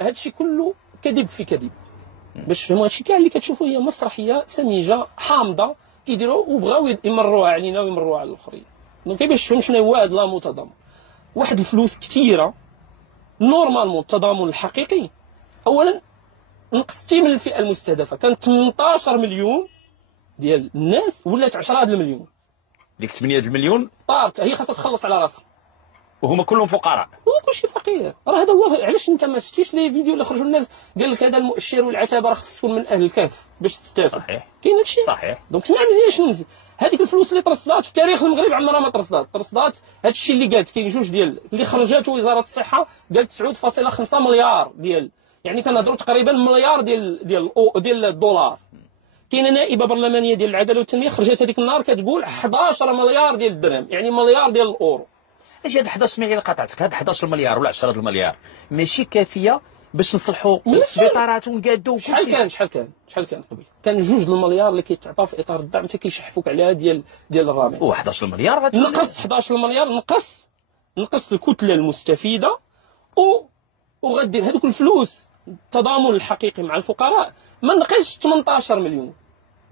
هذا الشيء كله كذب في كذب. باش تفهموا هادشي كاع اللي كتشوفوا هي مسرحيه سميجه حامضه كيديروا وبغاو يمروها علينا ويمروها على الاخرين. دونك باش تفهم شنو هو هذا لامو تضامن. واحد الفلوس كثيره نورمالمون التضامن الحقيقي اولا نقصتي من الفئه المستهدفه، كانت 18 مليون ديال الناس ولات 10 المليون. ديك 8 المليون طارت هي خاصها تخلص على راسها وهما كلهم فقراء. هو كلشي فقير. راه هذا هو علاش انت ما شفتيش لي فيديو اللي خرجوا الناس قال لك هذا المؤشر والعتبه راه خصك تكون من اهل الكهف باش تستافد. صحيح كاين هادشي صحيح. دونك سمع مزيان شنو مزيان. هذيك الفلوس اللي ترصدات في تاريخ المغرب عمرها ما ترصدات هذا الشيء اللي قالت. كاين جوج ديال اللي خرجات وزاره الصحه قالت 9.5 مليار ديال، يعني كنهضروا تقريبا مليار ديال الدولار. كاينه نائبه برلمانيه ديال العداله والتنميه خرجت هذيك النهار كتقول 11 مليار ديال الدرهم، يعني مليار ديال الاورو. اجي هاد 11 مليار قطعتك، هاد 11 مليار ولا 10 المليار ماشي كافيه باش نصلحوا السبيطارات ونقادوا شحال كان قبل؟ كان 2 المليار اللي كيتعطاو في اطار الدعم حتى كيشحفوك عليها ديال الرامي. و 11 مليار نقص 11 مليار نقص الكتله المستفيده وغدير هذوك الفلوس التضامن الحقيقي مع الفقراء ما نقصش 18 مليون.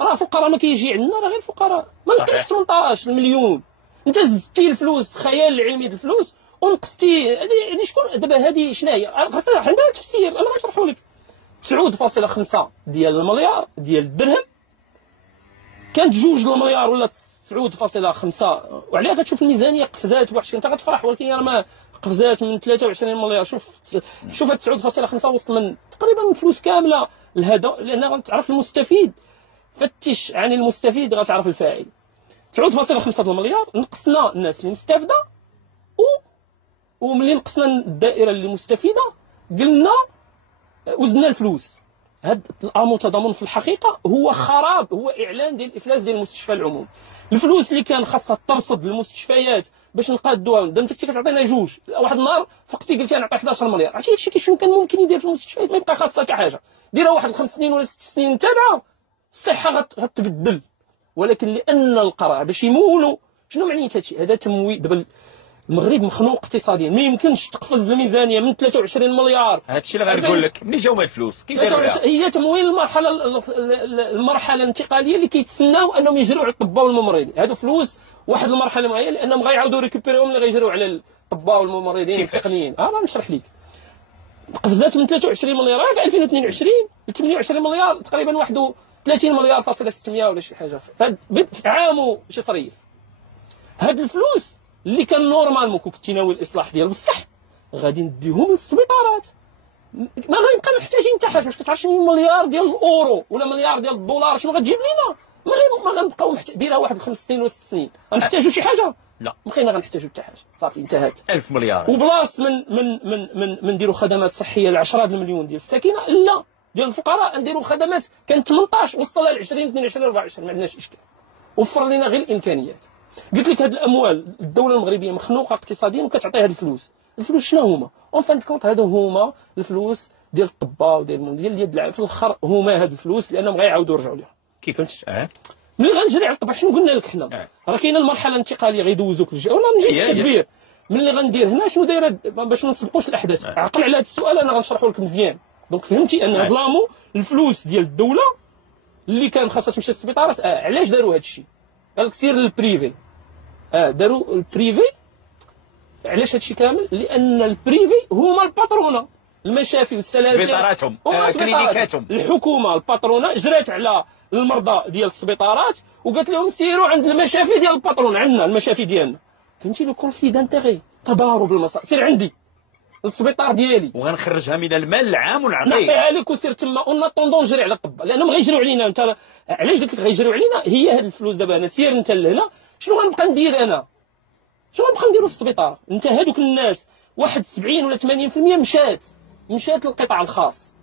راه فقراء ما كيجي عندنا راه غير فقراء، ما نقصش 18 مليون. انت زدتي الفلوس خيال العلمي ديال الفلوس ونقصتي. هذه شكون دابا؟ هذه شنو هي؟ خاصنا عندها تفسير انا غنشرحوا لك. 9.5 ديال المليار ديال الدرهم كانت 2 المليار ولا 9.5 وعليها كتشوف الميزانيه قفزات بواحد الشيء انت غتفرح، ولكن راه ما قفزات من 23 مليار. شوف هاد 9.5 وصل من تقريبا الفلوس كامله لهذا، لان غتعرف المستفيد. فتش عن المستفيد غتعرف الفاعل. 9.5 المليار نقصنا الناس اللي مستافده وملي نقصنا الدائره اللي مستفيده قلنا وزنا الفلوس. هذا الامو تضامن في الحقيقه هو خراب، هو اعلان ديال الافلاس ديال المستشفى العمومي. الفلوس اللي كان خاصها ترصد المستشفيات باش نقادوها، انت كنتي كتعطينا 2 واحد النهار فقتي قلتي غنعطي 11 مليار. عرفتي هادشي شنو كان ممكن يدير في المستشفيات؟ ما يبقى خاصها حتى حاجه، ديرها واحد 5 سنين ولا 6 سنين تابعه الصحه غتبدل. ولكن لان القرار باش يمولوا شنو معنيه هادشي؟ هذا تمويل. دابا المغرب مخنوق اقتصاديا، ما يمكنش تقفز الميزانيه من 23 مليار. هادشي اللي غنقول لك منين جاو الفلوس كيف داروا؟ هي تمويل المرحله الانتقاليه اللي كيتسناو انهم يجروا على الطباء والممرضين. هادو فلوس واحد المرحله معينه لانهم غيعاودوا ريكوبيريهم اللي غيجروا على الطباء والممرضين والتقنيين. راه نشرح لك. قفزات من 23 مليار في 2022 ل 28 مليار تقريبا 31 مليار فاصله 600 ولا شي حاجه في عام شي صريف. هاد الفلوس اللي كان نورمالمون كنتي ناوي الاصلاح ديال بصح غادي نديهم للسبيطارات، ما غنبقى محتاجين حتى حاجه. واش كتعرف شنو مليار ديال الاورو ولا مليار ديال الدولار شنو غتجيب لينا؟ ما غنبقاو ديرها واحد 5 سنين ولا 6 سنين غنحتاجوا شي حاجه؟ لا ما بقينا غنحتاجوا حتى حاجه، صافي انتهت. 1000 مليار وبلاص من نديروا خدمات صحيه ل 10 المليون ديال الساكنه لا ديال الفقراء نديروا خدمات كانت 18 وصلنا ل 20 22 24 ما عندناش اشكال. وفر لنا غير الامكانيات. قلت لك هاد الاموال الدوله المغربيه مخنوقه اقتصاديا وكتعطيها هاد الفلوس شنو هما؟ اون فان كونت هادو هما الفلوس ديال الطباء وديال في الاخر هما هاد الفلوس لانهم غيعاودوا يرجعوا لها. كيف فهمتش؟ ملي غنجري على الطبع شنو قلنا لك حنا؟ راه كاينه المرحله الانتقاليه غيدوزوك للجهه ولا نجي التدبير. ملي غندير هنا شنو دايره باش ما نسبقوش الاحداث. عقل على هذا السؤال انا غنشرحه لك مزيان. دونك فهمتي ان هاد لامو الفلوس ديال الدوله اللي كان خاصها تمشي للسبيطارات علاش داروا هاد الشيء؟ قال لك سير للبريفي. داروا البريفي. علاش هادشي كامل؟ لان البريفي هما الباترونه، المشافي والسلاسل سبيطاراتهم كلينيكاتهم. الحكومه الباترونه جرات على المرضى ديال السبيطارات وقالت لهم سيروا عند المشافي ديال الباترون. عندنا المشافي ديالنا فهمتي لو كونفلي دانتيغي، تضارب المصالح. سير عندي السبيطار ديالي وغنخرجها من المال العام ونعطيك نعطيها لك وسير تما ونطوندون نجري على الطب لانهم غيجريو علينا. انت علاش قلت لك غيجريو علينا؟ هي هاد الفلوس دابا انا سير انت لهنا شنو غنبقى ندير انا؟ شنو غنبقى نديرو في السبيطار؟ انت هادوك الناس واحد 70 ولا 80% مشات للقطاع الخاص.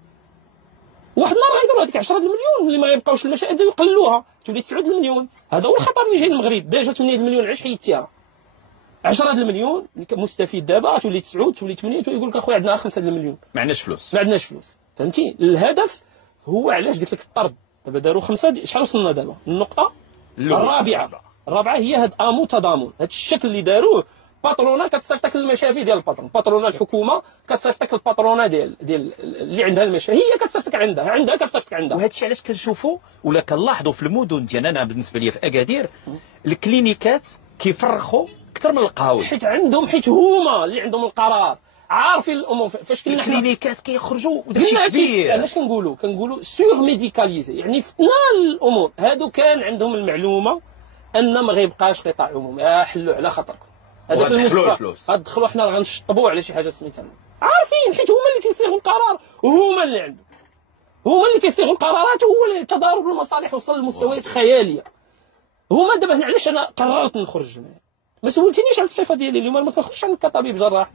واحد النهار غيديروا هذيك 10 المليون اللي ما غيبقاوش المشاهد يبداو يقللوها تولي 9 المليون. هذا هو الخطر اللي جاي للمغرب. ديجا 8 المليون علاش حيدتيها؟ 10 المليون مستفيد دابا تولي 9 تولي 8 تولي يقول لك اخويا عندنا 5 المليون ما عندناش فلوس. فهمتي؟ الهدف هو علاش قلت لك الطرد. دابا داروا 5 شحال وصلنا دابا؟ النقطه الرابعه هي هاد امو تضامن. هاد الشكل اللي داروه باترونا كتصيفطك للمشافي ديال الباترون، باترونا الحكومه كتصيفطك الباترونا ديال اللي عندها المشافي، هي كتصيفطك عندها كتصيفطك عندها. وهذا الشيء علاش كنشوفوا ولا كنلاحظوا في المدن ديالنا، انا بالنسبه لي في اكادير الكلينيكات كيفرخوا اكثر من القهاوي، حيت هما اللي عندهم القرار، عارفين الامور. فاش كنا حنا الكلينيكات كيخرجوا وداكشي كبير. علاش كنقولوا سور ميديكاليزي، يعني فتنا الامور. هادو كان عندهم المعلومه ان ما غيبقاش قطاع عمومي، حلوا على خاطركم هذاك المستوى، غندخلوا حنا غنشطبوا على شي حاجه سميتها، عارفين حيت هما اللي كيصيغوا القرار، وهما اللي عندهم، هما اللي كيصيغوا القرارات، وهو اللي تضارب المصالح وصل لمستويات خياليه. هما دابا هنا علاش انا قررت نخرج، ما سولتينيش على الصفه ديالي اليوم، ما كنخرجش عندك كطبيب جراح،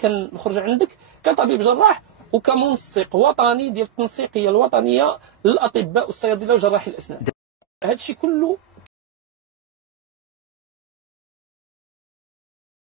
كنخرج عندك كطبيب جراح وكمنسق وطني ديال التنسيقيه الوطنيه للاطباء والصيادله وجراحي الاسنان. هذا الشيء كله